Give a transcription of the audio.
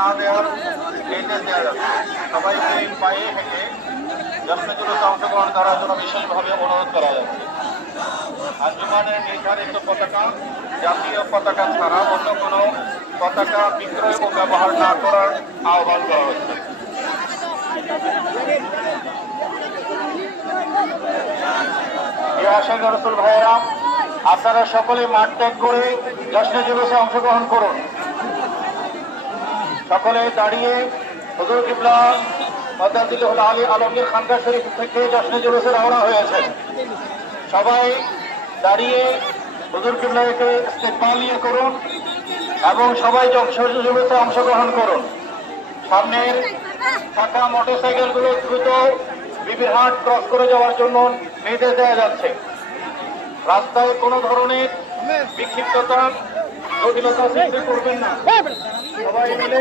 না দেওয়ার নির্দেশ দেওয়া যাচ্ছে। সবাইকে পায়ে হেঁটে জশ্নে জুলুসে অংশগ্রহণ করার জন্য বিশেষভাবে অনুরোধ করা যাচ্ছে। আঞ্জুমানের নির্ধারিত পতাকা জাতীয় পতাকা ছাড়া অন্য কোনো পতাকা বিক্রয় ও ব্যবহার না করার আহ্বান করা হচ্ছে। আশিক রসুল ভাইয়েরা, আপনারা সকলে মাঠ ত্যাগ করে জশ্নে জুলুসে অংশগ্রহণ করুন। সকলে দাঁড়িয়ে হুজুর কিবলা মাদাদিল্লাহুল আলী আলমগীর খানকা শরীফ থেকে জশ্নে জুলুসে রওনা হয়েছে। সবাই দাঁড়িয়ে হুজুর কিবলাকে ইস্তেকবালিয়ে করুন এবং সবাই জশ্নে জুলুসে অংশগ্রহণ করুন। সামনের থাকা মোটরসাইকেলগুলো দ্রুত বিবিরহাট ক্রস করে যাওয়ার জন্য নির্দেশ দেওয়া যাচ্ছে। রাস্তায় কোনো ধরনের বিক্ষিপ্ততা জটিলতা সৃষ্টি করবেন না। সবাই মিলে